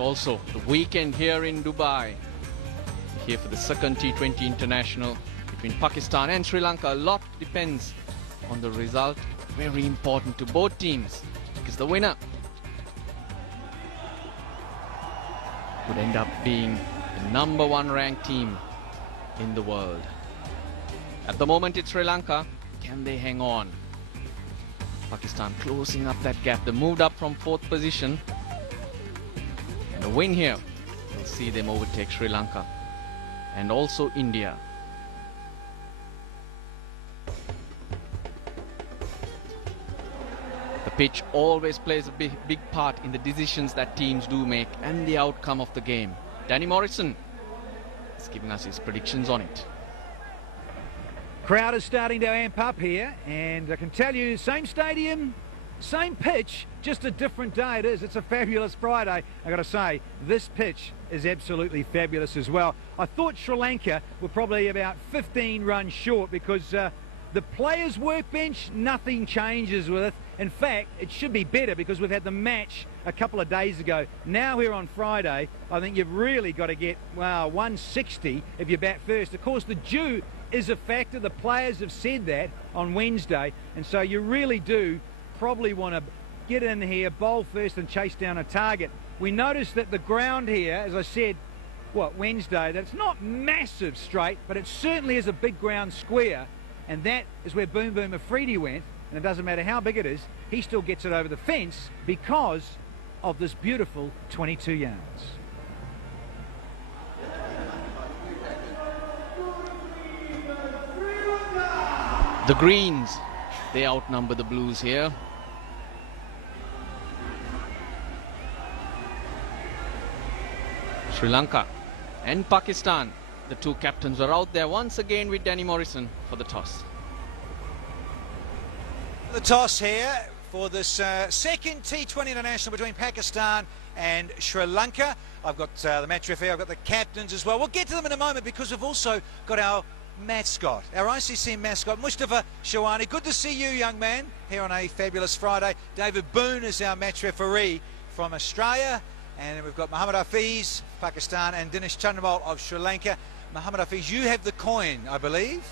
Also, the weekend here in Dubai, here for the second T20 International between Pakistan and Sri Lanka. A lot depends on the result. Very important to both teams, because the winner could end up being the #1 ranked team in the world. At the moment it's Sri Lanka. Can they hang on? Pakistan closing up that gap. They moved up from 4th position. And a win here will see them overtake Sri Lanka and also India. The pitch always plays a big part in the decisions that teams do make and the outcome of the game. Danny Morrison is giving us his predictions on it. Crowd is starting to amp up here, and I can tell you, same stadium, same pitch, just a different day it is. It's a fabulous Friday. I got to say, this pitch is absolutely fabulous as well. I thought Sri Lanka were probably about 15 runs short because the players' workbench, nothing changes with it. In fact, it should be better because we've had the match a couple of days ago. Now here on Friday, I think you've really got to get, well, 160 if you bat first. Of course, the dew is a factor. The players have said that on Wednesday, and so you really do probably want to get in here, bowl first and chase down a target. We noticed that the ground here, as I said, Wednesday, that it's not massive straight, but it certainly is a big ground square, and that is where Boom Boom Afridi went, and it doesn't matter how big it is, he still gets it over the fence because of this beautiful 22 yards. The Greens, they outnumber the Blues here. Sri Lanka and Pakistan, the two captains are out there once again with Danny Morrison for the toss. The toss here for this second T20 International between Pakistan and Sri Lanka. I've got the match referee, I've got the captains as well. We'll get to them in a moment because we've also got our mascot, our ICC mascot, Mustafa Shawani. Good to see you, young man, here on a fabulous Friday. David Boone is our match referee from Australia. And we've got Mohammad Hafiz, Pakistan, and Dinesh Chandramal of Sri Lanka. Mohammad Hafiz, you have the coin, I believe.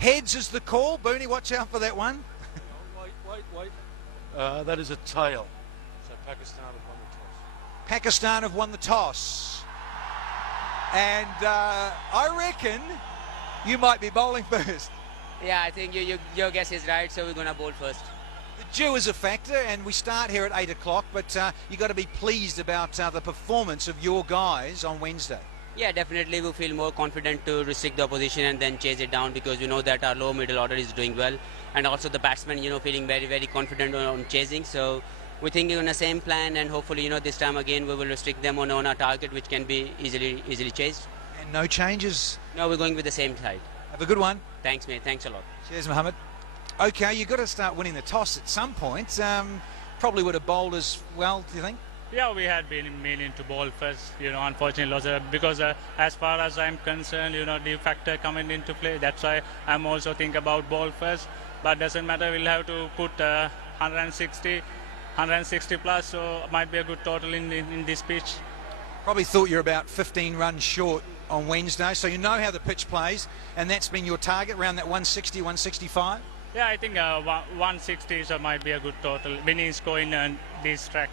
Heads is the call. Booney, watch out for that one. Wait. That is a tail. So Pakistan have won the toss. Pakistan have won the toss. And I reckon you might be bowling first. Yeah, I think your guess is right, so we're going to bowl first. The dew is a factor, and we start here at 8 o'clock, but you've got to be pleased about the performance of your guys on Wednesday. Yeah, definitely we feel more confident to restrict the opposition and then chase it down because we know that our low middle order is doing well, and also the batsmen, feeling very, very confident on chasing. So we're thinking on the same plan, and hopefully, this time again we will restrict them on our target, which can be easily chased. And no changes? No, we're going with the same side. Have a good one. Thanks, mate. Thanks a lot. Cheers, Mohammed. Okay, you've got to start winning the toss at some point. Probably would have bowled as well, do you think? Yeah, we had been meaning to bowl first, unfortunately lost because as far as I'm concerned, the factor coming into play. That's why I'm also thinking about ball first. But doesn't matter, we'll have to put 160 plus, so it might be a good total in this pitch. Probably thought you're about 15 runs short on Wednesday, so you know how the pitch plays, and that's been your target, around that 160, 165? Yeah, I think 160 so might be a good total. Winning score in this track.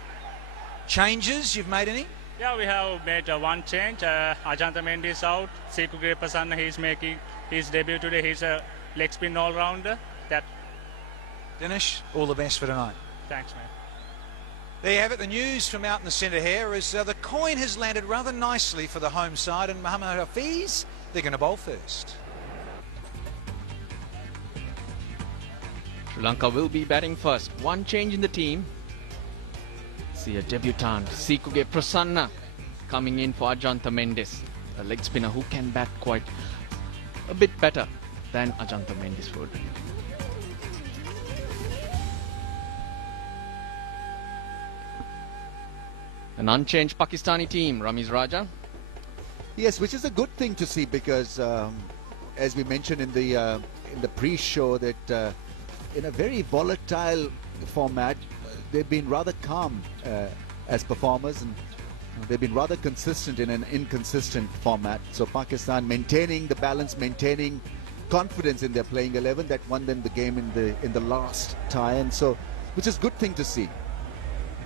Changes, you've made any? Yeah, we have made one change. Ajantha Mendy is out. Sikugre Prasanna, he's making his debut today. He's a leg spin all-rounder. Dinesh, all the best for tonight. Thanks, man. There you have it. The news from out in the centre here is the coin has landed rather nicely for the home side, and Mohammad Hafiz, they're going to bowl first. Sri Lanka will be batting first. One change in the team. See a debutant, Sikugre Prasanna, coming in for Ajantha Mendy, a leg spinner who can bat quite a bit better than Ajantha Mendy would. An unchanged Pakistani team, Ramiz Raja. Yes, which is a good thing to see because, as we mentioned in the pre-show, that in a very volatile format, they've been rather calm as performers, and they've been rather consistent in an inconsistent format. So Pakistan maintaining the balance, maintaining confidence in their playing 11 that won them the game in the last tie, and so which is a good thing to see.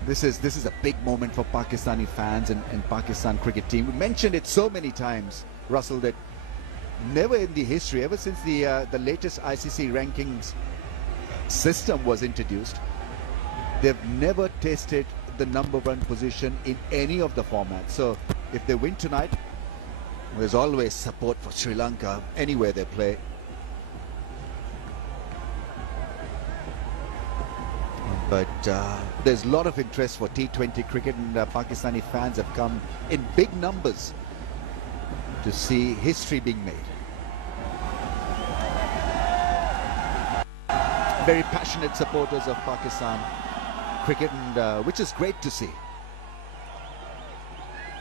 This is a big moment for Pakistani fans and Pakistan cricket team. We mentioned it so many times, Russell, that never in the history, ever since the latest ICC rankings system was introduced, they've never tasted the #1 position in any of the formats. So if they win tonight, there's always support for Sri Lanka anywhere they play. But there's a lot of interest for T20 cricket, and Pakistani fans have come in big numbers to see history being made. Very passionate supporters of Pakistan cricket, and which is great to see.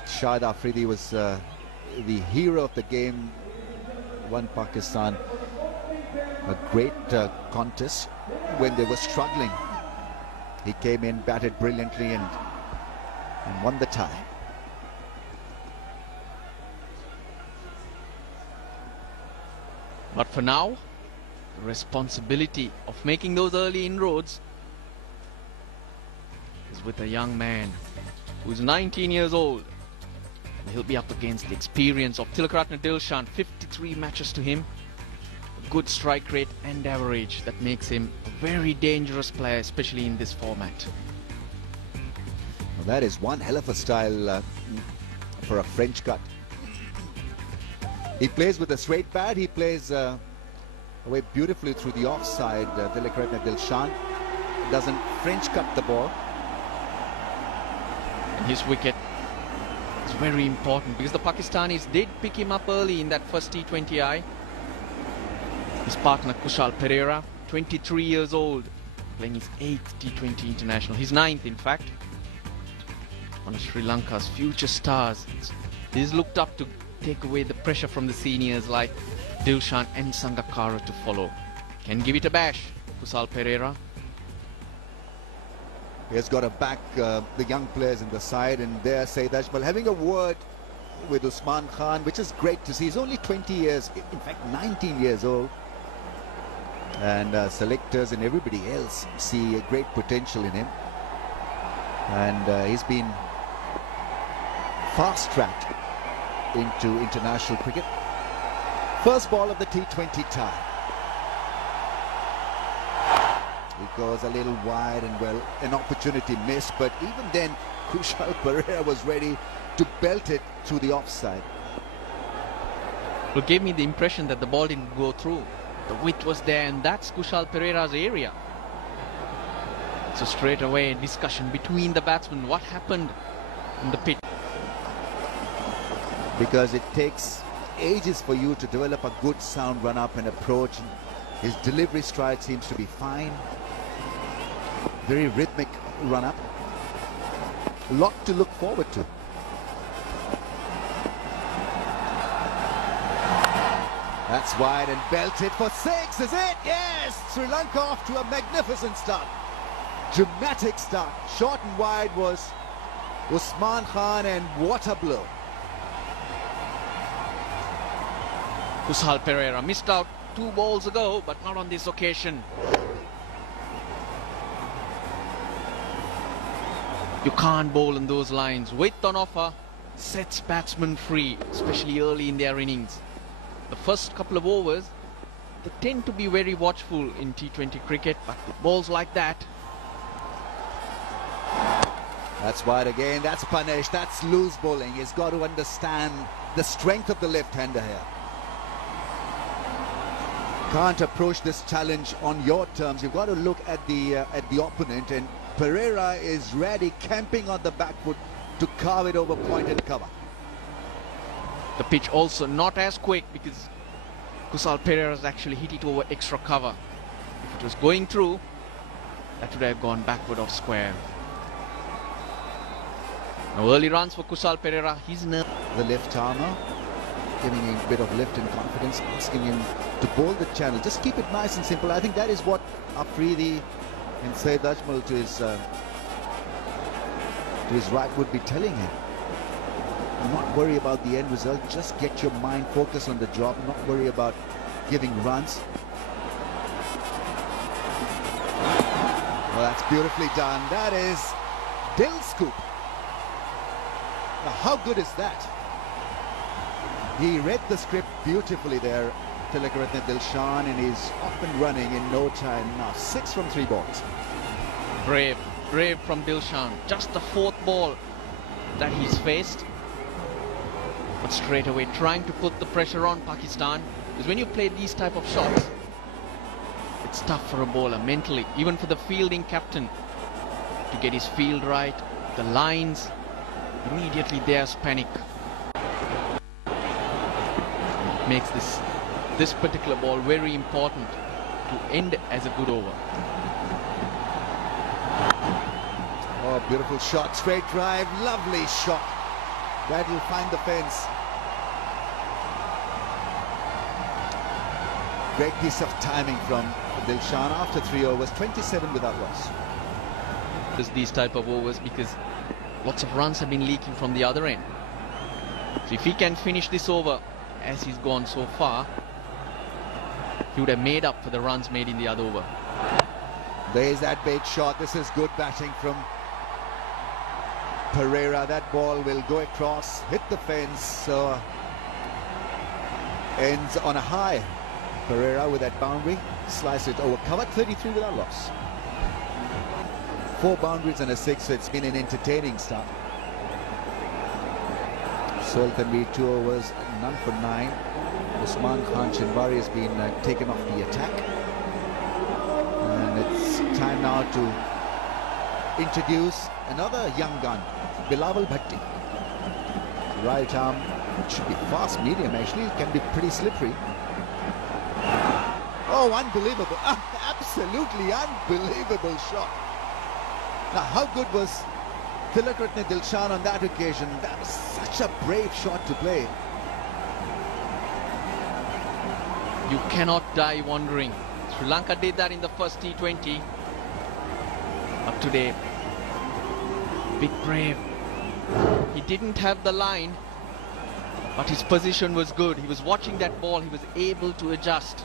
Shahid Afridi was the hero of the game, won Pakistan a great contest when they were struggling. He came in, batted brilliantly, and won the tie. But for now, the responsibility of making those early inroads is with a young man who's 19 years old. He'll be up against the experience of Tilakaratne Dilshan, 53 matches to him, a good strike rate and average that makes him a very dangerous player, especially in this format. Well, that is one hell of a style for a French cut. He plays with a straight bat. He plays away beautifully through the offside. Tilakaratne Dilshan doesn't French cut the ball. And his wicket is very important because the Pakistanis did pick him up early in that first T20I. His partner Kushal Perera, 23 years old, playing his 8th T20 international, his 9th in fact. One of Sri Lanka's future stars. He's looked up to take away the pressure from the seniors like Dilshan and Sangakkara to follow. Can give it a bash, Kusal Perera. He has got to back the young players in the side, and there Saeed Ajmal having a word with Usman Khan, which is great to see. He's only 20 years, in fact 19 years old, and selectors and everybody else see a great potential in him, and he's been fast-tracked into international cricket. First ball of the T20 tie. It goes a little wide, and well, an opportunity missed, but even then Kushal Perera was ready to belt it through the offside. It gave me the impression that the ball didn't go through. The width was there, and that's Kushal Perera's area. So straight away, discussion between the batsmen. What happened in the pitch? Because it takes ages for you to develop a good sound run-up and approach. His delivery stride seems to be fine. Very rhythmic run-up. A lot to look forward to. That's wide and belted for 6, is it? Yes! Sri Lanka off to a magnificent start. Dramatic start. Short and wide was Usman Khan, and what a blow. Kushal Perera missed out 2 balls ago, but not on this occasion. You can't bowl in those lines. Width on offer sets batsmen free, especially early in their innings. The first couple of overs, they tend to be very watchful in T20 cricket, but with balls like that. That's wide again, that's punished, that's loose bowling. He's got to understand the strength of the left-hander here. Can't approach this challenge on your terms. You've got to look at the opponent, and Perera is ready, camping on the back foot to carve it over point and cover. The pitch also not as quick because Kusal Perera's actually hit it over extra cover. If it was going through, that would have gone backward off square. Now early runs for Kusal Perera. He's nervous. The left armour, giving him a bit of lift and confidence, asking him to bowl the channel. Just keep it nice and simple. I think that is what Afridi and Saeed Ajmal to his to his right would be telling him, not worry about the end result, just get your mind focused on the job, not worry about giving runs. Well, that's beautifully done. That is Dill scoop. Now, how good is that? He read the script beautifully there, Tilakaratne Dilshan, and he's off and running in no time. Now 6 from 3 balls. Brave from Dilshan. Just the 4th ball that he's faced. But straight away trying to put the pressure on Pakistan. Because when you play these type of shots, it's tough for a bowler mentally, even for the fielding captain, to get his field right. The lines, immediately there's panic. Makes this particular ball very important to end as a good over. Oh, beautiful shot, straight drive, lovely shot. That will find the fence. Great piece of timing from Dilshan after 3 overs, 27 without loss. There's these type of overs because lots of runs have been leaking from the other end. So if he can finish this over as he's gone so far, he would have made up for the runs made in the other over. There's that bait shot. This is good batting from Pereira. That ball will go across, hit the fence, so ends on a high. Pereira with that boundary, slice it over, covered 33 without loss. 4 boundaries and a 6, so it's been an entertaining start. Soil can be 2 overs, none for 9. Usman Khan Chinwari has been taken off the attack. And it's time now to introduce another young gun, Bilawal Bhatti. Right arm, it should be fast medium actually, it can be pretty slippery. Oh, unbelievable, absolutely unbelievable shot. Now, how good was Tilakaratne Dilshan on that occasion? That was such a brave shot to play. You cannot die wondering. Sri Lanka did that in the first T20. But today, big brave. He didn't have the line, but his position was good. He was watching that ball. He was able to adjust.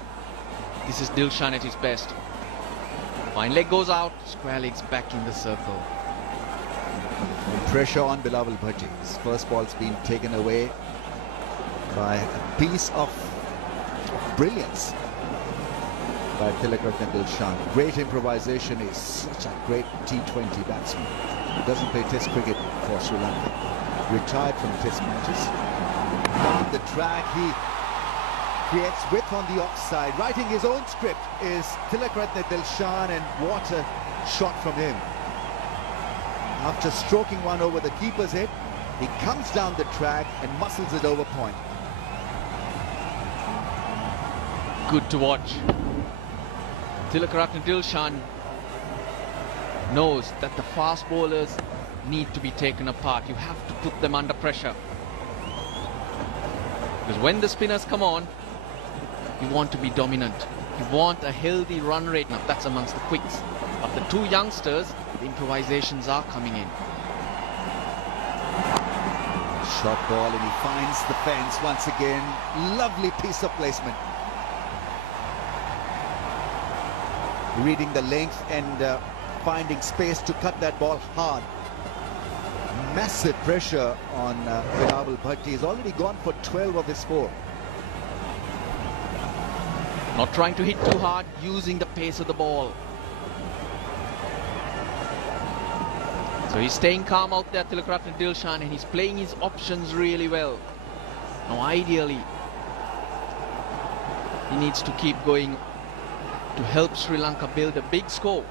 This is Dilshan at his best. Fine leg goes out, square legs back in the circle. And pressure on Bilawal Bhatti. His first ball's been taken away by a piece of brilliance by Tilakaratne Dilshan. Great improvisation. Is such a great T20 batsman. He doesn't play Test cricket for Sri Lanka. Retired from Test matches. On the track, he creates width on the offside. Writing his own script is Tilakaratne Dilshan, and what a shot from him. After stroking one over the keeper's head, he comes down the track and muscles it over point. Good to watch. Tilakaratne Dilshan knows that the fast bowlers need to be taken apart. You have to put them under pressure. Because when the spinners come on, you want to be dominant. You want a healthy run rate. Now that's amongst the quicks. Of the 2 youngsters, the improvisations are coming in. Short ball, and he finds the fence once again. Lovely piece of placement. Reading the length and finding space to cut that ball hard. Massive pressure on Bilawal Bhatti. He's already gone for 12 of his 4. Not trying to hit too hard, using the pace of the ball. So he's staying calm out there, Tilakaratne Dilshan, and he's playing his options really well. Now ideally, he needs to keep going to help Sri Lanka build a big score.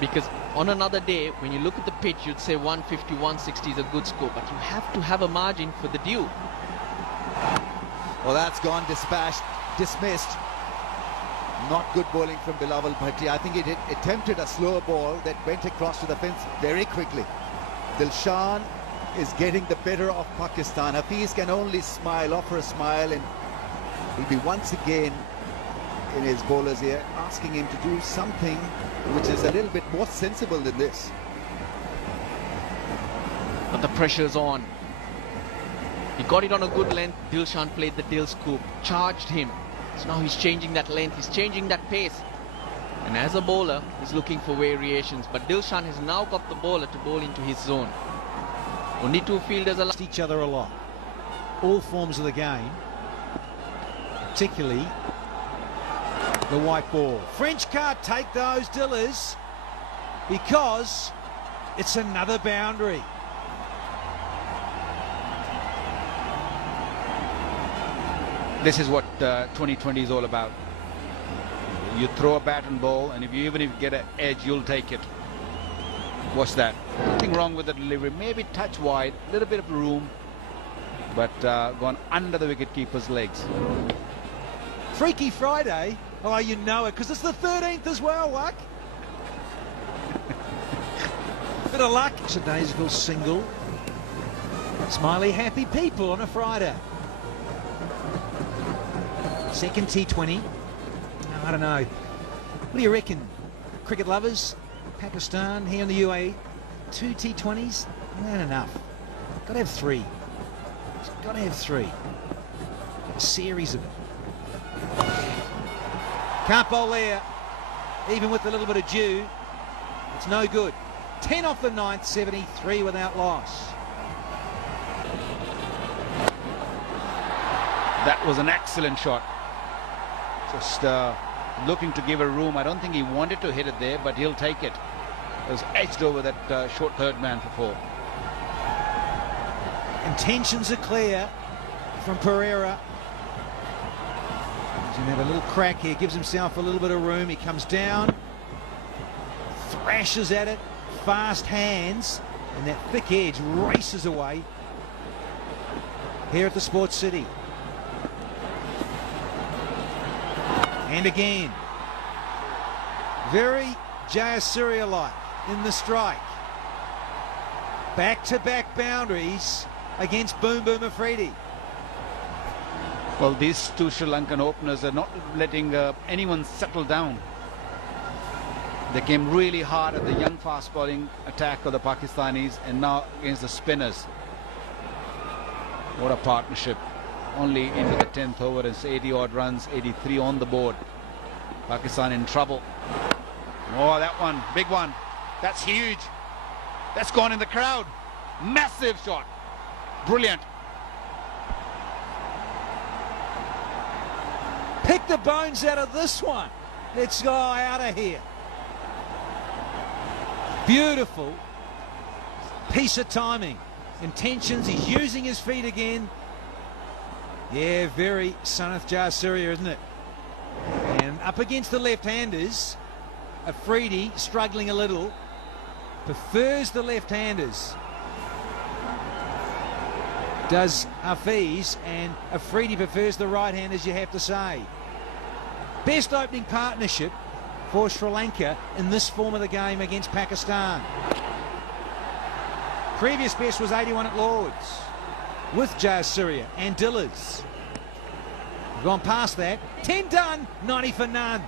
Because on another day, when you look at the pitch, you'd say 150, 160 is a good score, but you have to have a margin for the due. Well, that's gone dispatched, dismissed. Not good bowling from Bilawal Bhatti. I think he attempted a slower ball that went across to the fence very quickly. Dilshan is getting the better of Pakistan. Hafiz can only smile, offer a smile, and will be once again in his bowlers here, asking him to do something which is a little bit more sensible than this. But the pressure's on. He got it on a good length. Dilshan played the Dil scoop, charged him. So now he's changing that length, he's changing that pace. And as a bowler, he's looking for variations. But Dilshan has now got the bowler to bowl into his zone. Only two fielders are each other a lot. All forms of the game, particularly the white ball. French can't take those Dillers because it's another boundary. This is what 2020 is all about. You throw a bat and ball, and even if you get an edge, you'll take it. What's that? Nothing wrong with the delivery. Maybe touch wide, a little bit of room, but gone under the wicketkeeper's legs. Freaky Friday. Oh, you know it, because it's the 13th as well, Luck. Bit of luck. It's a daisical single. Smiley happy people on a Friday. Second T20. No, I don't know. What do you reckon? Cricket lovers, Pakistan here in the UAE, 2 T20s? Not enough. Got to have 3. Got to have 3. A series of it. Can't bowl there, even with a little bit of dew. It's no good. 10 off the 9th, 73 without loss. That was an excellent shot. Just looking to give a room. I don't think he wanted to hit it there, but he'll take it. It was edged over that short third man for 4. Intentions are clear from Pereira. He's going to have a little crack here, gives himself a little bit of room. He comes down, thrashes at it, fast hands, and that thick edge races away here at the Sports City. And again, very Jayasuriya-like in the strike. Back-to-back boundaries against Boom Boom Afridi. Well, these two Sri Lankan openers are not letting anyone settle down. They came really hard at the young fast bowling attack of the Pakistanis, and now against the spinners. What a partnership. Only into the 10th over, it's 80 odd runs, 83 on the board. Pakistan in trouble. Oh, that one, big one. That's huge. That's gone in the crowd. Massive shot. Brilliant. Pick the bones out of this one. Let's go out of here. Beautiful piece of timing. Intentions, he's using his feet again. Yeah, very Sanath Jayasuriya, isn't it? And up against the left-handers, Afridi struggling a little, prefers the left-handers. Does Hafiz, and Afridi prefers the right-handers, you have to say. Best opening partnership for Sri Lanka in this form of the game against Pakistan. Previous best was 81 at Lords with Jayasuriya and Dillers. We've gone past that. 10 done, 90 for none.